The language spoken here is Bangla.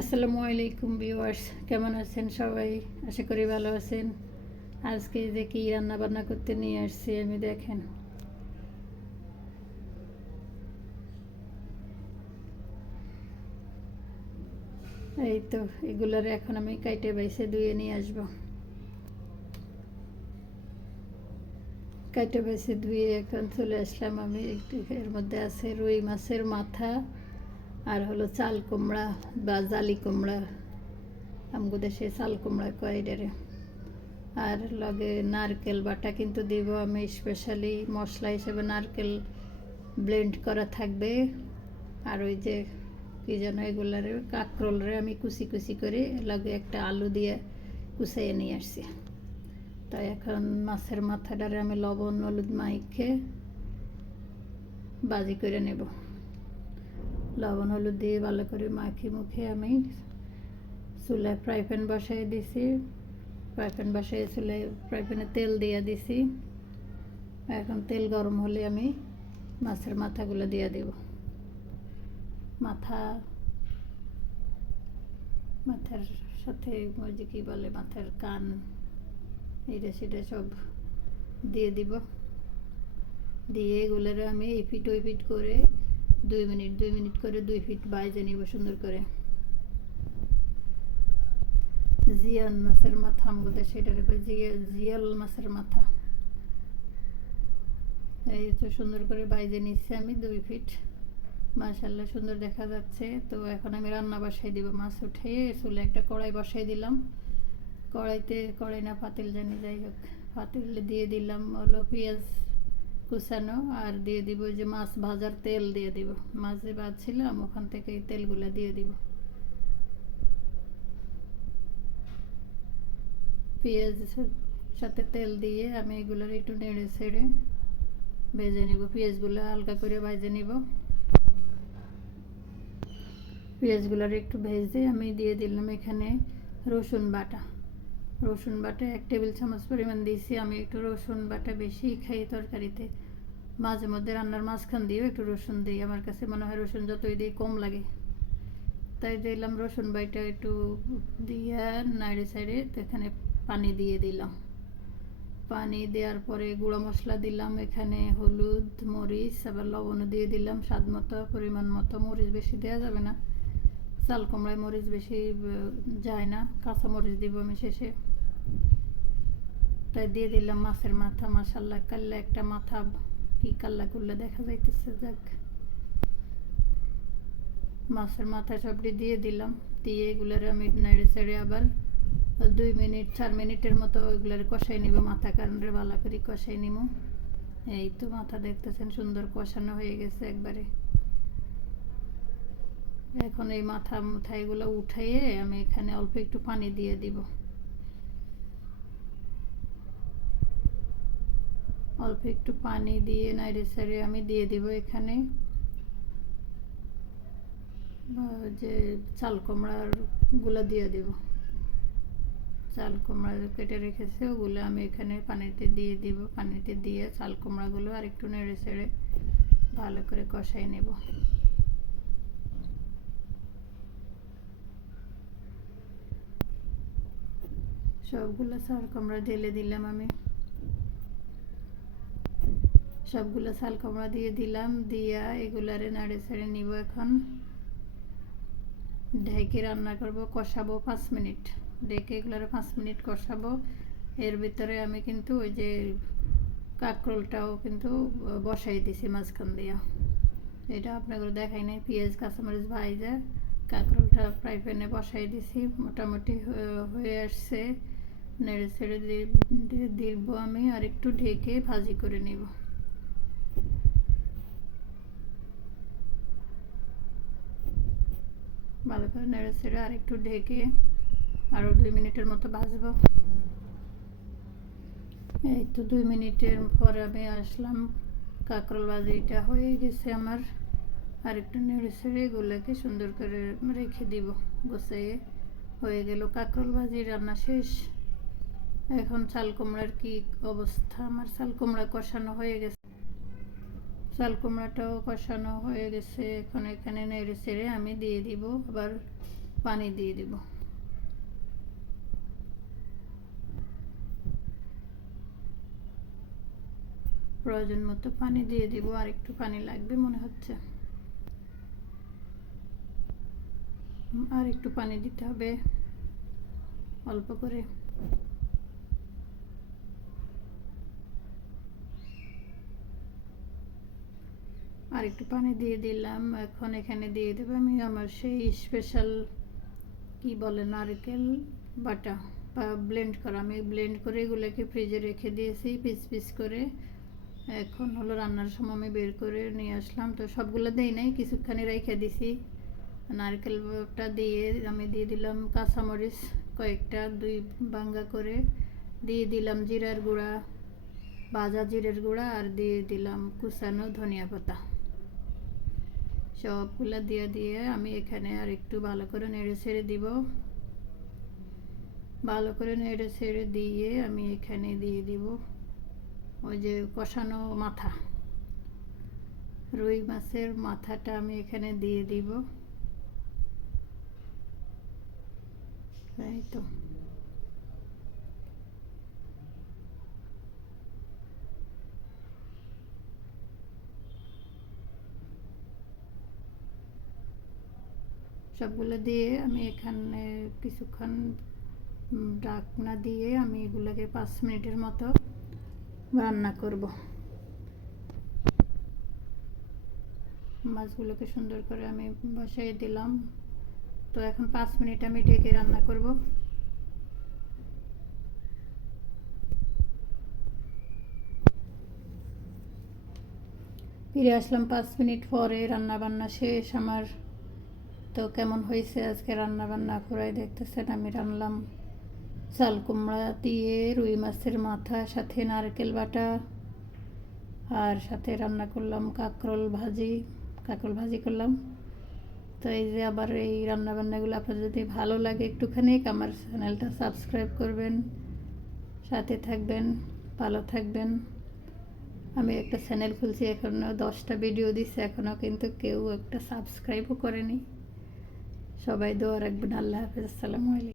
আসসালামু আলাইকুম ভিউয়ার্স, কেমন আছেন সবাই? আশা করি ভালো আছেন। আজকে যে কি রান্না বান্না করতে নিয়ে আসছি আমি দেখেন। এই তো এগুলার এখন আমি কাইটে বাইছে ধুয়ে নিয়ে আসবো। কাইটে বাইছে ধুয়ে এখন চলে আসলাম আমি। এর মধ্যে আছে রুই মাছের মাথা আর হলো চাল কুমড়া বা জালি কুমড়া, আমগো দেশে চাল কুমড়া কয় এটারে। আর লগে নারকেল বাটা কিন্তু দিব আমি, স্পেশালি মশলা হিসেবে নারকেল ব্লেন্ড করা থাকবে। আর ওই যে কী যেন এগুলারে কাঁকরোলরে আমি কুচি কুচি করে লগে একটা আলু দিয়ে কুচাইয়ে নিয়ে আসছি। তাই এখন মাছের মাথাটারে আমি লবণ হলুদ মাইখে বাজি করে নেব। লবণ হলুদ দিয়ে ভালো করে মাখি মুখে আমি চুলায় ফ্রাই প্যান বসাই দিছি। ফ্রাই প্যান বসাই চুলায় ফ্রাই প্যানে তেল দিয়ে দিছি। এখন তেল গরম হলে আমি মাছের মাথাগুলো দিয়ে দেব। মাথার সাথে ওই যে কী বলে মাথার কান, এটা সেটা সব দিয়ে দিব। দিয়ে এগুলোর আমি এই ফিট ওই ফিট করে 2 মিনিট করে 2 ফিট বাইজে নিব সুন্দর করে। জিয়াল মাছের মাথা আমাদের সেটার উপরে জিয়াল মাছের মাথা। এই তো সুন্দর করে বাইজে নিচ্ছি আমি 2 ফিট। মাশাআল্লাহ সুন্দর দেখা যাচ্ছে। তো এখন আমি রান্না বসাই দিব। মাছ উঠিয়ে চুলে একটা কড়াই বসাই দিলাম। কড়াই না পাতিল জানি, যাই হোক পাতিলে দিয়ে দিলাম হলো পেঁয়াজ কুচানো, আর দিয়ে দিব যে মাছ ভাজার তেল দিয়ে দিব। মাছ যে ভাজছিলাম ওখান থেকে এই তেলগুলো দিয়ে দিব। পেঁয়াজের সাথে তেল দিয়ে আমি এগুলোর একটু নেড়ে ছেড়ে ভেজে নিব। পেঁয়াজগুলো হালকা করে ভেজে নিব। পেঁয়াজগুলোর একটু ভেজে আমি দিয়ে দিলাম এখানে রসুন বাটা। 1 টেবিল চামচ পরিমাণ দিয়েছি আমি। একটু রসুন বাটা বেশি খাই তরকারিতে, মাঝে মধ্যে রান্নার মাঝখান দিয়েও একটু রসুন দিই। আমার কাছে মনে হয় রসুন যতই দিই কম লাগে, তাই দিলাম রসুন বাটা একটু দিয়ে নাড়ে সাইডে। তো এখানে পানি দিয়ে দিলাম। পানি দেওয়ার পরে গুঁড়ো মশলা দিলাম, এখানে হলুদ মরিচ আবার লবণও দিয়ে দিলাম স্বাদ মতো পরিমাণ মতো। মরিচ বেশি দেওয়া যাবে না, চাল কুমড়ায় মরিচ বেশি যায় না, কাঁচা মরিচ দিব আমি শেষে। তাই দিয়ে দিলাম মাছের মাথা। মাশাআল্লাহ কাল্লা একটা মাথা, কি কাল্লা কুল্লা দেখা যাইতেছে। যাক, মাছের মাথা সবটি দিয়ে দিলাম। দিয়ে এগুলোর আমি নেড়ে ছেড়ে আবার 4 মিনিটের মতো ওইগুলোর কষাই নিব। মাথা কারণে ভালো করে কষাই নিব। এই তো মাথা দেখতেছেন সুন্দর কষানো হয়ে গেছে একবারে। এখন এই মাথাগুলো উঠাইয়ে আমি এখানে অল্প একটু পানি দিয়ে দিব। অল্প একটু পানি দিয়ে নাড়ে ছেড়ে আমি দিয়ে দিব এখানে যে চাল কুমড়াগুলো দিয়ে দেব। চাল কুমড়া কেটে রেখেছে ওগুলো আমি এখানে পানিতে দিয়ে দিব। পানিতে দিয়ে চাল কুমড়াগুলো আর একটু নেড়ে ছেড়ে ভালো করে কষাই নেব। সবগুলো চাল কুমড়া ঢেলে দিলাম আমি। সবগুলো চাল কুমড়া দিয়ে দিলাম। দিয়া এগুলারে নাড়ে ছেড়ে নিব। এখন ঢেকে রান্না করব, কষাবো 5 মিনিট। ঢেকে এগুলারে 5 মিনিট কষাবো। এর ভিতরে আমি কিন্তু ওই যে কাঁকরোলটাও কিন্তু বসাই দিছি মাঝখান দিয়া। এটা আপনাদের দেখাই নাই। পেঁয়াজ কাঁচামরিচ ভাইজা কাঁকরোলটা ফ্রাই প্যানে বসাই দিছি। মোটামুটি হয়ে আসছে। নেড়ে ছেড়ে দিব আমি আর একটু ঢেকে ভাজি করে নিব। ভালো করে নেড়ে ছেড়ে আর একটু ঢেকে আরও 2 মিনিটের মতো ভাজবো। এই তো 2 মিনিটের পরে আমি আসলাম। কাঁকরোল ভাজিটা হয়ে গেছে আমার। আর একটু নেড়ে ছেড়ে এগুলোকে সুন্দর করে রেখে দিব গোছাইয়ে। হয়ে গেল কাঁকরোল ভাজি রান্না শেষ। এখন চাল কুমড়ার কি অবস্থা, আমার চাল কুমড়া কষানো হয়ে গেছে। চাল কুমড়াটাও কষানো হয়ে গেছে। এখন এখানে নেড়ে ছেড়ে আমি দিয়ে দিব আবার পানি দিয়ে দেব। প্রয়োজন মতো পানি দিয়ে দিব, আর একটু পানি লাগবে মনে হচ্ছে, আর একটু পানি দিতে হবে অল্প করে। আর একটু পানি দিয়ে দিলাম। এখন এখানে দিয়ে দেবো আমি আমার সেই স্পেশাল কি বলে নারকেল বাটা বা ব্লেন্ড করা। আমি ব্লেন্ড করে এগুলোকে ফ্রিজে রেখে দিয়েছি পিস পিস করে। এখন হলো রান্নার সময় আমি বের করে নিয়ে আসলাম, তো সবগুলো দেই নাই, কিছুখানি রেখে দিছি। নারকেলটা দিয়ে আমি দিয়ে দিলাম কাঁচামরিচ কয়েকটা, 2 ভাঙ্গা করে দিয়ে দিলাম জিরার গুঁড়া, ভাজা জিরের গুঁড়া, আর দিয়ে দিলাম কুচানো ধনিয়া পাতা। সবগুলা দিয়ে আমি এখানে আর একটু ভালো করে নেড়ে ছেড়ে দিব। ভালো করে নেড়ে ছেড়ে দিয়ে আমি এখানে দিয়ে দিব ওই যে কষানো মাথা, রুই মাছের মাথাটা আমি এখানে দিয়ে দিব। তাই তো সবগুলো দিয়ে আমি এখানে কিছুক্ষণ ঢাকনা দিয়ে আমি এগুলোকে 5 মিনিটের মতো রান্না করব। মাছগুলোকে সুন্দর করে আমি বসিয়ে দিলাম। তো এখন 5 মিনিট আমি ঢেকে রান্না করব। ফিরে আসলাম 5 মিনিট পরে, রান্না বান্না শেষ আমার। তো কেমন হয়েছে আজকে রান্না বান্না পুরাই দেখতেছেন। আমি রান্নালাম চাল কুমড়া দিয়ে রুই মাছের মাথা, সাথে নারকেল বাটা, আর সাথে রান্না করলাম কাঁকরোল ভাজি করলাম। তো এই যে আবার এই রান্নাবান্নাগুলো আপনার যদি ভালো লাগে একটুখানি আমার চ্যানেলটা সাবস্ক্রাইব করবেন, সাথে থাকবেন, ভালো থাকবেন। আমি একটা চ্যানেল খুলছি, এখনও 10টা ভিডিও দিচ্ছে, এখনও কিন্তু কেউ একটা সাবস্ক্রাইবও করেনি। সবাই দোয়া রাখবেন। আল্লাহ হাফেজ, আসসালামু আলাইকুম।